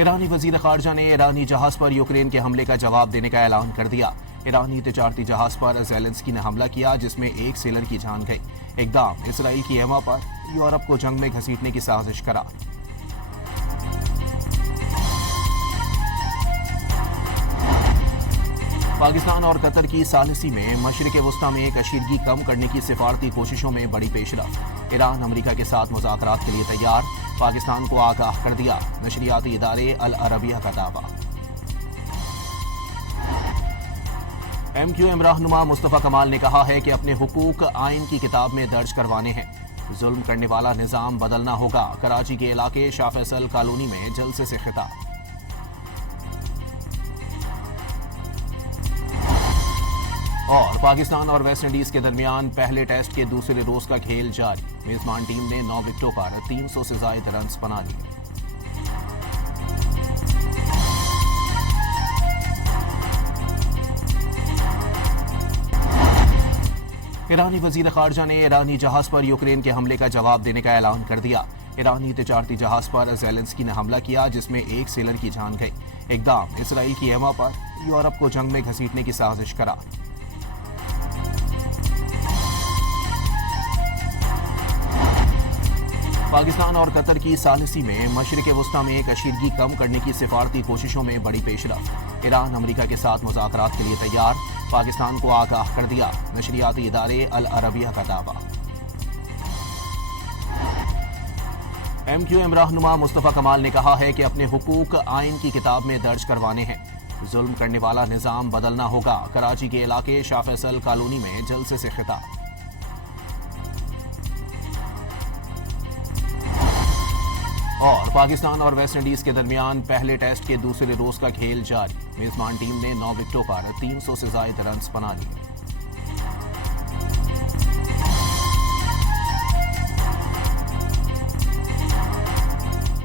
ایرانی وزیر خارجہ نے ایرانی جہاز پر یوکرین کے حملے کا جواب دینے کا اعلان کر دیا۔ ایرانی تجارتی جہاز پر زیلنسکی نے حملہ کیا جس میں ایک سیلر کی جان گئی۔ اقدام اسرائیل کی حما پر یورپ کو جنگ میں گھسیٹنے کی سازش قرار۔ پاکستان اور قطر کی ثالثی میں مشرق وسطی میں کشیدگی کم کرنے کی سفارتی کوششوں میں بڑی پیش رفت۔ ایران امریکہ کے ساتھ مذاکرات کے لیے تیار، پاکستان کو آگاہ کر دیا۔ نشریاتی ادارے العربیہ کا دعویٰ۔ ایم کیو ایم رہنما مصطفیٰ کمال نے کہا ہے کہ اپنے حقوق آئین کی کتاب میں درج کروانے ہیں، ظلم کرنے والا نظام بدلنا ہوگا۔ کراچی کے علاقے شاہ فیصل کالونی میں جلسے سے خطاب۔ اور پاکستان اور ویسٹ انڈیز کے درمیان پہلے ٹیسٹ کے دوسرے روز کا کھیل جاری، میزبان ٹیم نے 9 وکٹوں پر 300 سے زائد رنز بنا لیے۔ ایرانی وزیر خارجہ نے ایرانی جہاز پر یوکرین کے حملے کا جواب دینے کا اعلان کر دیا۔ ایرانی تجارتی جہاز پر زیلنسکی نے حملہ کیا جس میں ایک سیلر کی جان گئی۔ اقدام اسرائیل کی حما پر یورپ کو جنگ میں گھسیٹنے کی سازش قرار۔ پاکستان اور قطر کی ثالثی میں مشرق وسطی میں کشیدگی کم کرنے کی سفارتی کوششوں میں بڑی پیش رفت۔ ایران امریکہ کے ساتھ مذاکرات کے لیے تیار، پاکستان کو آگاہ کر دیا۔ نشریاتی ادارے العربیہ کا دعویٰ۔ ایم کیو ایم رہنما مصطفیٰ کمال نے کہا ہے کہ اپنے حقوق آئین کی کتاب میں درج کروانے ہیں، ظلم کرنے والا نظام بدلنا ہوگا۔ کراچی کے علاقے شاہ فیصل کالونی میں جلسے سے خطاب۔ اور پاکستان اور ویسٹ انڈیز کے درمیان پہلے ٹیسٹ کے دوسرے روز کا کھیل جاری، میزبان ٹیم نے 9 وکٹوں پر 300 سے زائد رنز بنا لیے۔